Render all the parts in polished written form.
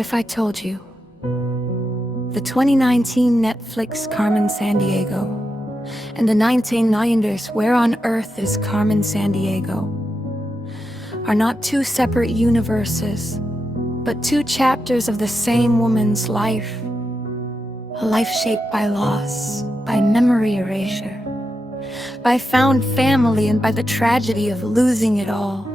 if I told you? The 2019 Netflix Carmen San Diego and the 1990s Where on Earth is Carmen San Diego are not two separate universes, but two chapters of the same woman's life. A life shaped by loss, by memory erasure, by found family, and by the tragedy of losing it all.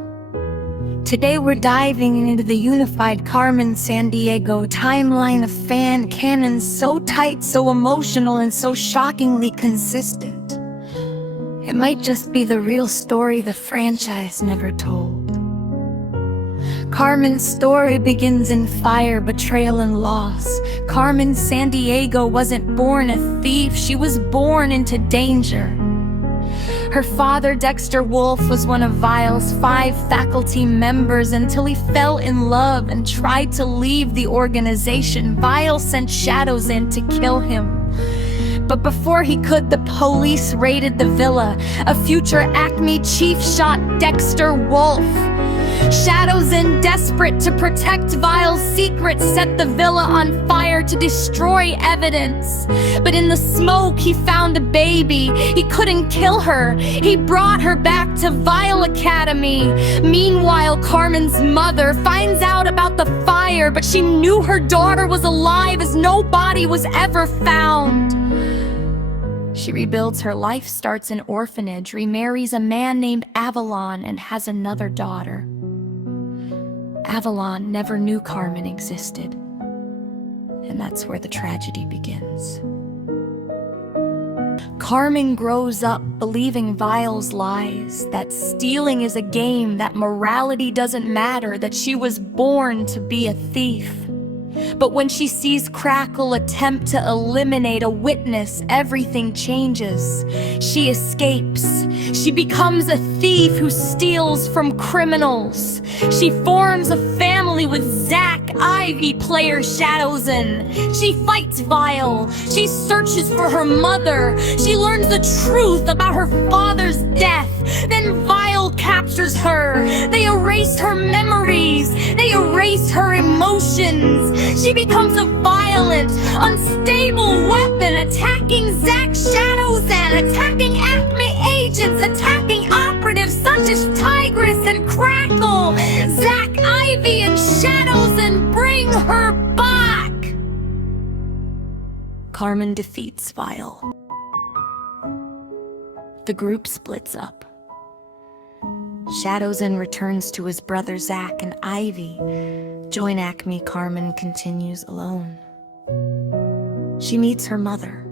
Today we're diving into the unified Carmen San Diego timeline of fan canon, so tight, so emotional, and so shockingly consistent. It might just be the real story the franchise never told. Carmen's story begins in fire, betrayal, and loss. Carmen San Diego wasn't born a thief, she was born into danger. Her father, Dexter Wolf, was one of Vile's 5 faculty members until he fell in love and tried to leave the organization. Vile sent shadows in to kill him. But before he could, the police raided the villa. A future Acme chief shot Dexter Wolf. Shadows in, desperate to protect Vile's secrets, set the villa on fire to destroy evidence. But in the smoke he found a baby. He couldn't kill her. He brought her back to Vile Academy. Meanwhile, Carmen's mother finds out about the fire, but she knew her daughter was alive as no body was ever found. She rebuilds her life, starts an orphanage, remarries a man named Avalon, and has another daughter. Avalon never knew Carmen existed, and that's where the tragedy begins. Carmen grows up believing Vile's lies, that stealing is a game, that morality doesn't matter, that she was born to be a thief. But when she sees Crackle attempt to eliminate a witness, everything changes. She escapes. She becomes a thief who steals from criminals. She forms a family with Zack, player Shadowsen. She fights Vile. She searches for her mother. She learns the truth about her father's death. Then Vile captures her. They erase her memories. They erase her emotions. She becomes a violent, unstable weapon, attacking Zack Shadowsen, attacking Acme agents, attacking operatives such as Tigress and Crackle. Zack, Ivy, and Shadowsen bring her back. Carmen defeats Vile. The group splits up. Shadowsen returns to his brother Zack, and Ivy join Acme. Carmen continues alone. She meets her mother.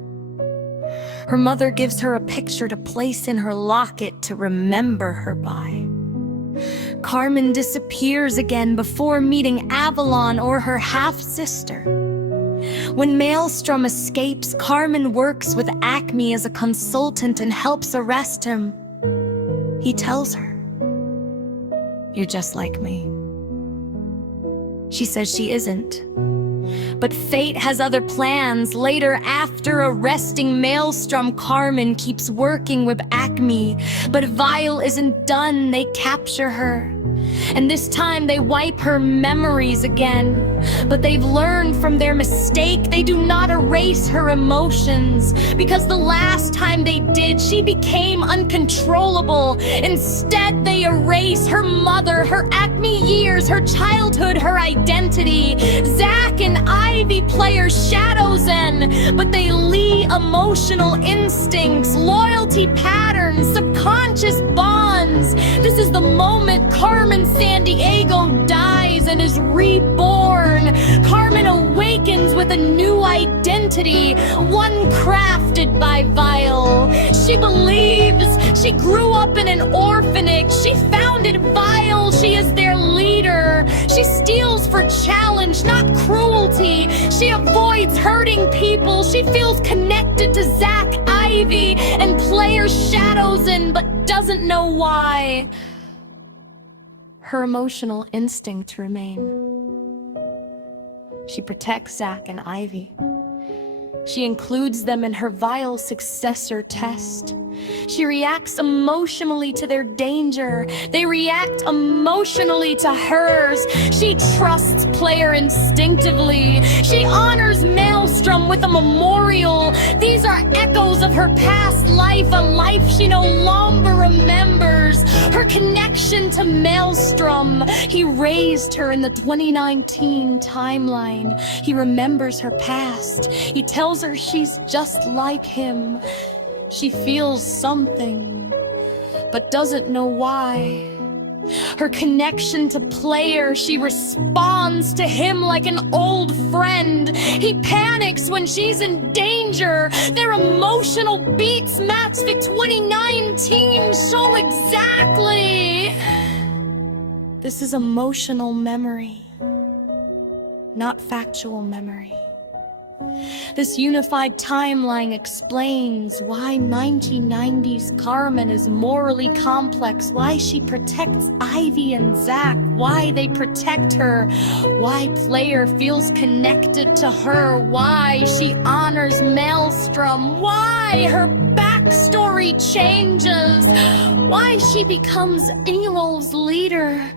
Her mother gives her a picture to place in her locket to remember her by. Carmen disappears again before meeting Avalon or her half-sister. When Maelstrom escapes, Carmen works with Acme as a consultant and helps arrest him. He tells her, "You're just like me." She says she isn't. But fate has other plans. Later, after arresting Maelstrom, Carmen keeps working with Acme. But Vile isn't done. They capture her. And this time they wipe her memories again. But they've learned from their mistake. They do not erase her emotions, because the last time they did, she became uncontrollable. Instead, they erase her mother, her Acme years, her childhood, her identity. Zack and Ivy play her Shadowsen, but they leave emotional instincts, loyalty patterns, subconscious bonds. This is the moment Carmen San Diego dies and is reborn. Carmen awakens with a new identity, one crafted by Vile. She believes. She grew up in an orphanage. She founded Vile. She is their leader. She steals for challenge, not cruelty. She avoids hurting people. She feels connected to Zack, Ivy, and player Shadowsen, but doesn't know why. Her emotional instincts remain. She protects Zack and Ivy. She includes them in her Vile successor test. She reacts emotionally to their danger. They react emotionally to hers. She trusts Player instinctively. She honors Maelstrom with a memorial. These are echoes of her past life, a life she no longer remembers. Her connection to Maelstrom. He raised her in the 2019 timeline. He remembers her past. He tells her she's just like him. She feels something, but doesn't know why. Her connection to Player, she responds to him like an old friend. He panics when she's in danger. Their emotional beats match the 2019 so exactly. This is emotional memory, not factual memory. This unified timeline explains why 1990s Carmen is morally complex, why she protects Ivy and Zack, why they protect her, why Player feels connected to her, why she honors Maelstrom, why her backstory changes, why she becomes Elol's leader,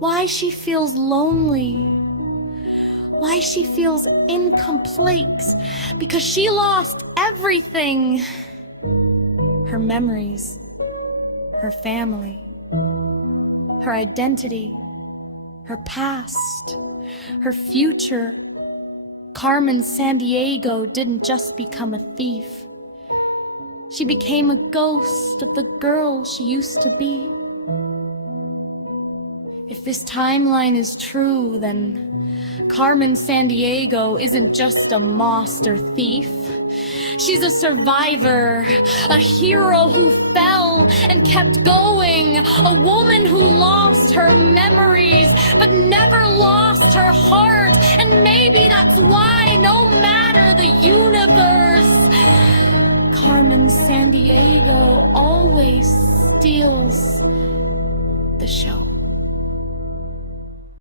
why she feels lonely, why she feels incomplete, because she lost everything. Her memories, her family, her identity, her past, her future. Carmen San Diego didn't just become a thief. She became a ghost of the girl she used to be. If this timeline is true, then Carmen San Diego isn't just a monster thief. She's a survivor, a hero who fell and kept going, a woman who lost her memories but never lost her heart. And maybe that's why, no matter the universe, Carmen San Diego always steals the show.